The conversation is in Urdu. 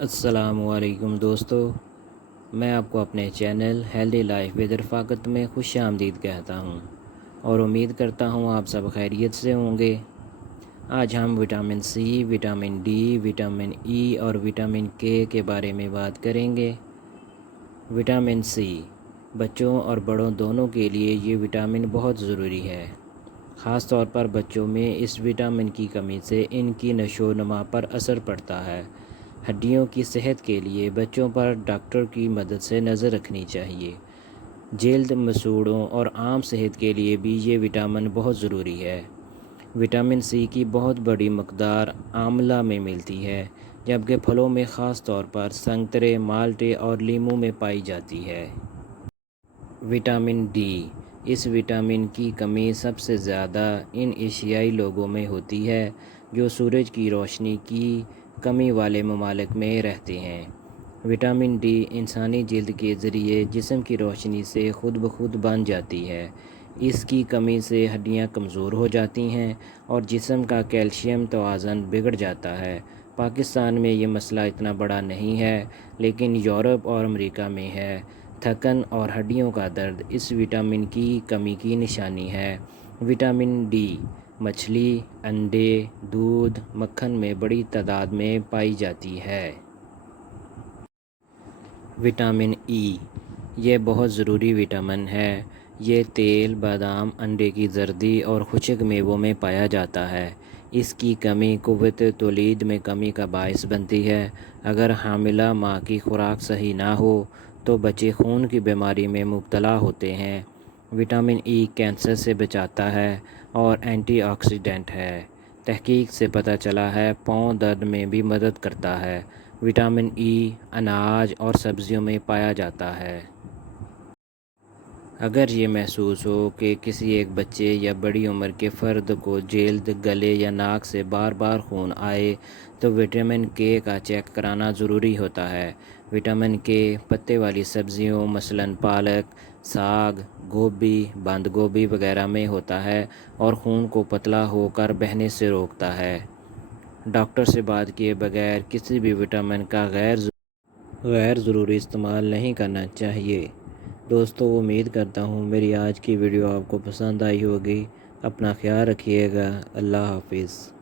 السلام علیکم دوستو، میں آپ کو اپنے چینل ہیلدی لائف ود رفاقت میں خوش آمدید کہتا ہوں اور امید کرتا ہوں آپ سب خیریت سے ہوں گے۔ آج ہم vitamin C, vitamin D, vitamin E اور وٹامن کے بارے میں بات کریں گے۔ وٹامن سی بچوں اور بڑوں دونوں کے لیے یہ وٹامن بہت ضروری ہے۔ خاص طور پر بچوں میں اس وٹامن کی کمی سے ان کی نشو و نما پر اثر پڑتا ہے۔ ہڈیوں کی صحت کے لیے بچوں پر ڈاکٹر کی مدد سے نظر رکھنی چاہیے۔ جلد، مسوڑھوں اور عام صحت کے لیے بھی یہ وٹامن بہت ضروری ہے۔ وٹامن سی کی بہت بڑی مقدار آملہ میں ملتی ہے، جبکہ پھلوں میں خاص طور پر سنترے، مالٹے اور لیموں میں پائی جاتی ہے۔ وٹامن ڈی، اس وٹامن کی کمی سب سے زیادہ ان ایشیائی لوگوں میں ہوتی ہے جو سورج کی روشنی کی کمی والے ممالک میں رہتے ہیں۔ وٹامن ڈی انسانی جلد کے ذریعے جسم کی روشنی سے خود بخود بن جاتی ہے۔ اس کی کمی سے ہڈیاں کمزور ہو جاتی ہیں اور جسم کا کیلشیم توازن بگڑ جاتا ہے۔ پاکستان میں یہ مسئلہ اتنا بڑا نہیں ہے، لیکن یورپ اور امریکہ میں ہے۔ تھکن اور ہڈیوں کا درد اس وٹامن کی کمی کی نشانی ہے۔ وٹامن ڈی مچھلی، انڈے، دودھ، مکھن میں بڑی تعداد میں پائی جاتی ہے۔ وٹامن ای، یہ بہت ضروری وٹامن ہے۔ یہ تیل، بادام، انڈے کی زردی اور خشک میووں میں پایا جاتا ہے۔ اس کی کمی قوت تولید میں کمی کا باعث بنتی ہے۔ اگر حاملہ ماں کی خوراک صحیح نہ ہو تو بچے خون کی بیماری میں مبتلا ہوتے ہیں۔ وٹامن ای کینسر سے بچاتا ہے اور اینٹی آکسیڈنٹ ہے۔ تحقیق سے پتہ چلا ہے پاؤں درد میں بھی مدد کرتا ہے۔ وٹامن ای اناج اور سبزیوں میں پایا جاتا ہے۔ اگر یہ محسوس ہو کہ کسی ایک بچے یا بڑی عمر کے فرد کو جلد، گلے یا ناک سے بار بار خون آئے تو وٹامن کے کا چیک کرانا ضروری ہوتا ہے۔ وٹامن کے پتے والی سبزیوں مثلاً پالک، ساگ، گوبھی، بند گوبھی وغیرہ میں ہوتا ہے اور خون کو پتلا ہو کر بہنے سے روکتا ہے۔ ڈاکٹر سے بات کیے بغیر کسی بھی وٹامن کا غیر ضروری استعمال نہیں کرنا چاہیے۔ دوستو، امید کرتا ہوں میری آج کی ویڈیو آپ کو پسند آئی ہوگی۔ اپنا خیال رکھیے گا۔ اللہ حافظ۔